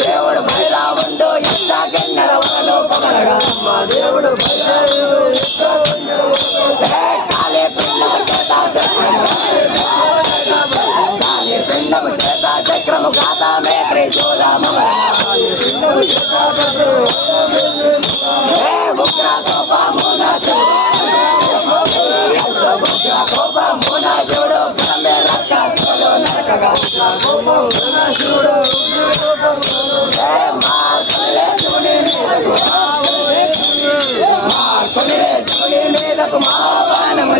దేవుడు విక్రమ గాతా మే త్రిశూలము ఉగ్ర కోపమున చూడు బ్రహ్మే రక్షసుడు నరకగా మీదకు మహాబాణము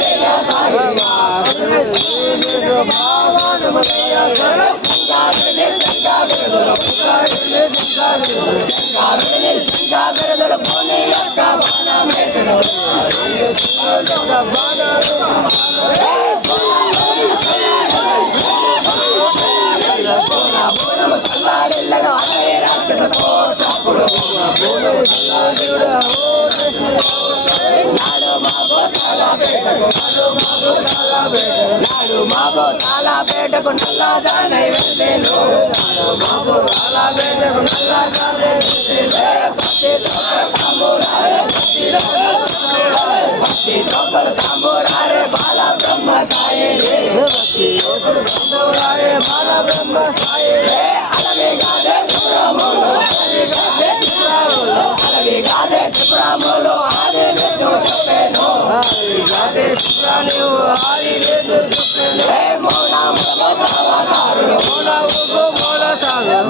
పోనీ యొక్క నాడు మాబో తాలా బేటకు నల్లదానై వెళ్తేను మాబో తాలా బేటకు నల్లదానై భక్తి తోపల తాంబూరారే బాల బ్రహ్మ సాయే తాంబూరారే బాల బ్రహ్మ సాయే అలవే గాదే త్రిపురములు అలవే గాదే త్రిపురములు ఆదే లేదు చెప్పేను గాదే త్రిపురములు ఆది లేదు చెప్పేను మౌనముగో దావతారుడు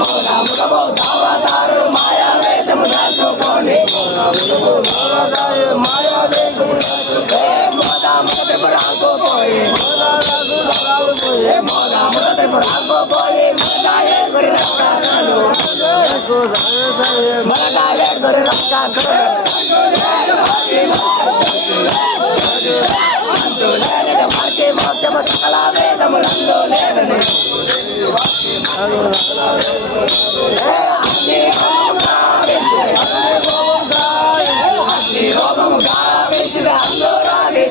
మౌనముగో దావతారుడు మాయా వేషము దాచుకోండి మాయా వేషము మోదాముగ త్రిపురాకు పోయి మోదాముగ త్రిపురాకు పోయి మలకాయే గురి రక్షకుడు మలకాయే గురి రక్షకుడు మార్చి మోక్షము సకల వేదములందు లేదని రోగము గావించిన అందోరాని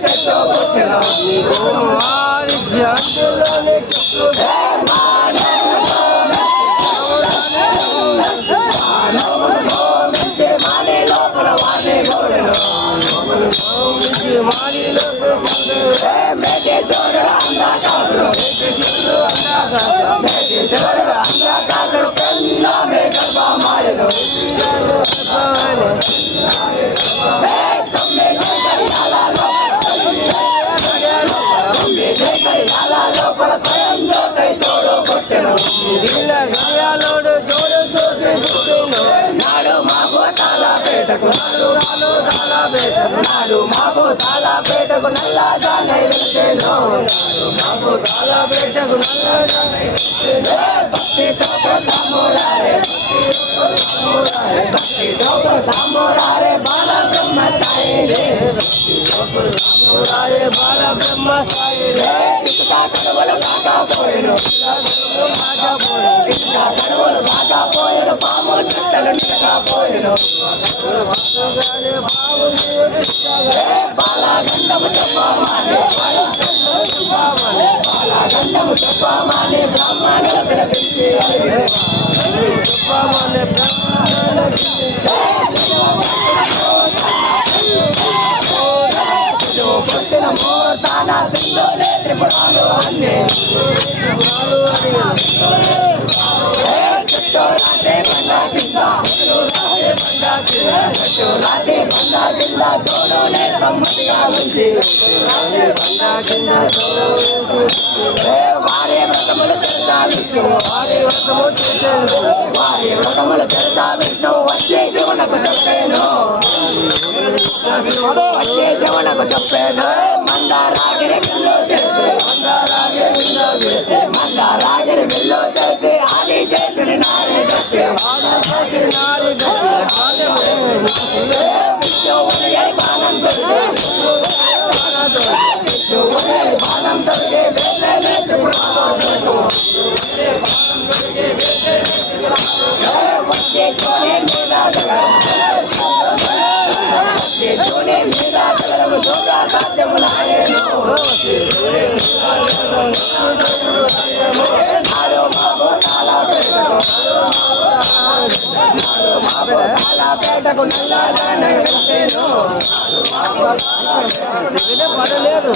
మానే లోపల వాణి గోడెను మేటే చోరుడు అందాకారుడు మేటే చోరుడు అందాకారుడు పెళ్ళామే గర్భమాయను లోపల స్వయం జోతై తోడు కొట్టెను నాడు మాకు తాళాపేటకు నాడు మాకు తాళాపేటకు నల్లదానై వెళ్తేను భక్తి తాంబూరారే భక్తి తాంబూరారే బాల బ్రహ్మ సాయే బాల బ్రహ్మ సాయే ఇసుక కడువలు కాకపోయిను ఇసుక కడువలు కాకపోయిను పాము చుట్టలు నిలకపోయిను బాలగండము చెప్పమానే బాలగండము చెప్పమానే బ్రహ్మాండ పిలిచి చెప్పమానే పుట్టిన మోతాన సింధులే త్రిపురాలు అన్నీ రాతే బండా కింద తోడునే సమ్మతిగా ఉంది వారి వ్రతములు తెలుసా విష్ణు వారి వ్రతములు తెలుసా విష్ణు వచ్చే శివునకు చెప్పేను మందారాగిరి విల్లు తెలిసి ఆది చేసుని నారి బాణం పేటకు పడలేదు